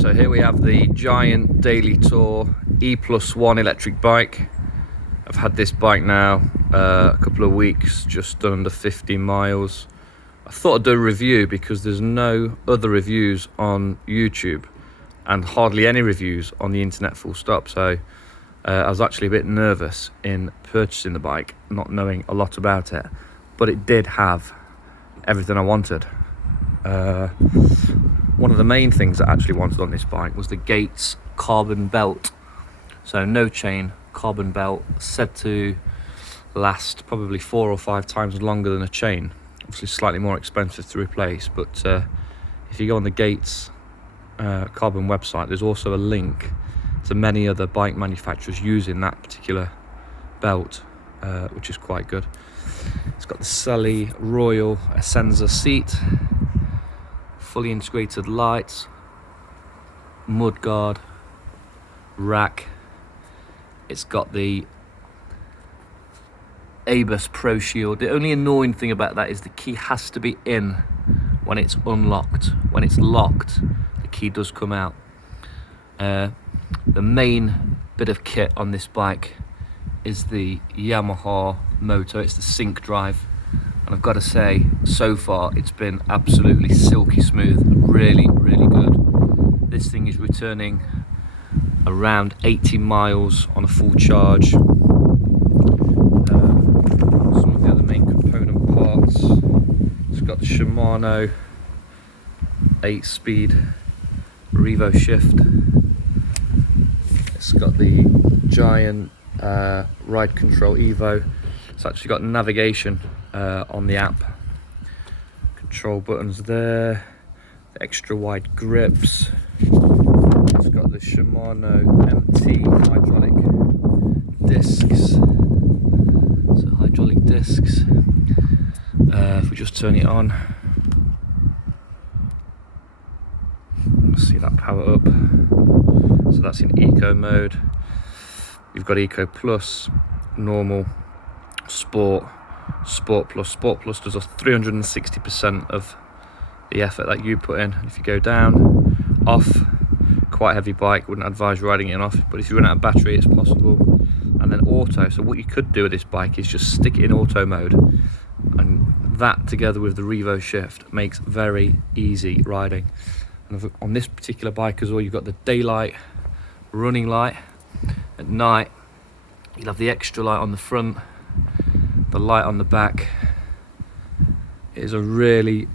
So here we have the giant Dailytour E+1 electric bike. I've had this bike now a couple of weeks, just under 50 miles. I thought I'd do a review because there's no other reviews on YouTube and hardly any reviews on the internet full stop. So I was actually a bit nervous in purchasing the bike, not knowing a lot about it, but it did have everything I wanted. One of the main things that I actually wanted on this bike was the Gates carbon belt. So no chain, carbon belt, said to last probably 4 or 5 times longer than a chain. Obviously slightly more expensive to replace, but if you go on the Gates carbon website, there's also a link to many other bike manufacturers using that particular belt, which is quite good. It's got the Sully Royal Ascenza seat, fully integrated lights, mudguard, rack. It's got the ABUS Pro Shield. The only annoying thing about that is the key has to be in when it's unlocked. When it's locked, the key does come out. The main bit of kit on this bike is the Yamaha motor. It's the sync drive, and I've got to say, so far it's been absolutely silky smooth, really good. This thing is returning around 80 miles on a full charge. Some of the other main component parts: it's got the Shimano 8-speed Revo shift. It's got the giant ride control Evo. It's actually got navigation on the app. Control buttons there. The extra wide grips. It's got the Shimano MT hydraulic discs. So hydraulic discs. If we just turn it on, see that power up. So that's in eco mode. You've got Eco Plus, normal, Sport, Sport Plus. Sport Plus does 360% of the effort that you put in. If you go down, off, quite a heavy bike, wouldn't advise riding it off, but if you run out of battery, it's possible. And then auto. So what you could do with this bike is just stick it in auto mode, and that together with the Revo shift makes very easy riding. And on this particular bike as well, you've got the daylight running light. At night you'll have the extra light on the front, the light on the back. It is a really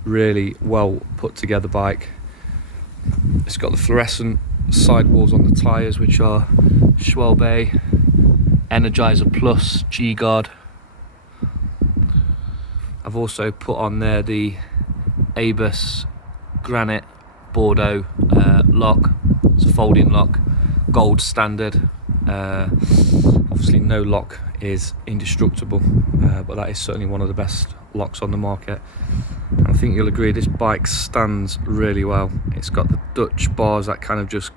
well put together bike. It's got the fluorescent sidewalls on the tyres, which are Schwalbe Energizer Plus G-Guard. I've also put on there the ABUS Granite Bordeaux lock. It's a folding lock, gold standard. Obviously no lock is indestructible, but that is certainly one of the best locks on the market. And I think you'll agree this bike stands really well. It's got the Dutch bars that kind of just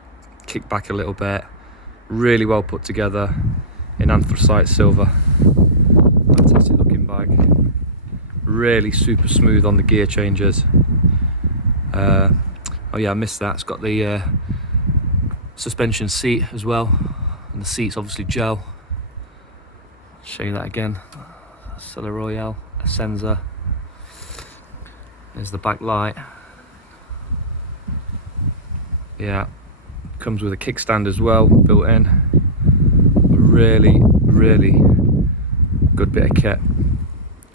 kick back a little bit. Really well put together in anthracite silver. Fantastic looking bike. Really super smooth on the gear changes. Oh yeah, I missed that. It's got the suspension seat as well, and the seat's obviously gel. Show you that again. Sully Royale Ascenza. There's the back light. Yeah, comes with a kickstand as well, built in. Really good bit of kit.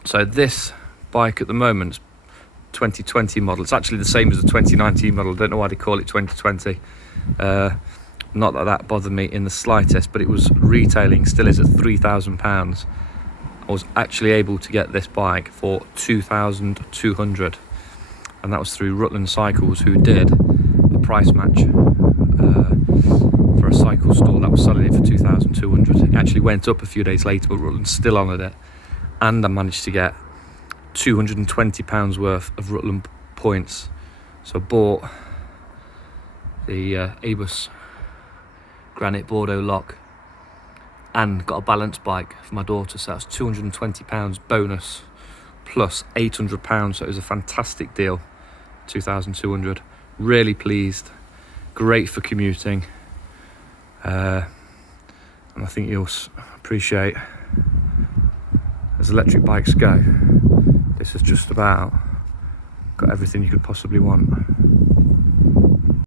So this bike at the moment, 2020 model. It's actually the same as the 2019 model. I don't know why they call it 2020. Not that bothered me in the slightest, but it was retailing, still is, at £3,000. I was actually able to get this bike for 2,200, and that was through Rutland Cycles, who did a price match for a cycle store that was selling it for 2,200. It actually went up a few days later, but Rutland still honoured it, and I managed to get £220 worth of Rutland points. So I bought the ABUS Granite Bordeaux lock and got a balance bike for my daughter, so that's £220 bonus plus £800, so it was a fantastic deal. 2,200. Really pleased great for commuting, and I think you'll appreciate, as electric bikes go, this has just about got everything you could possibly want.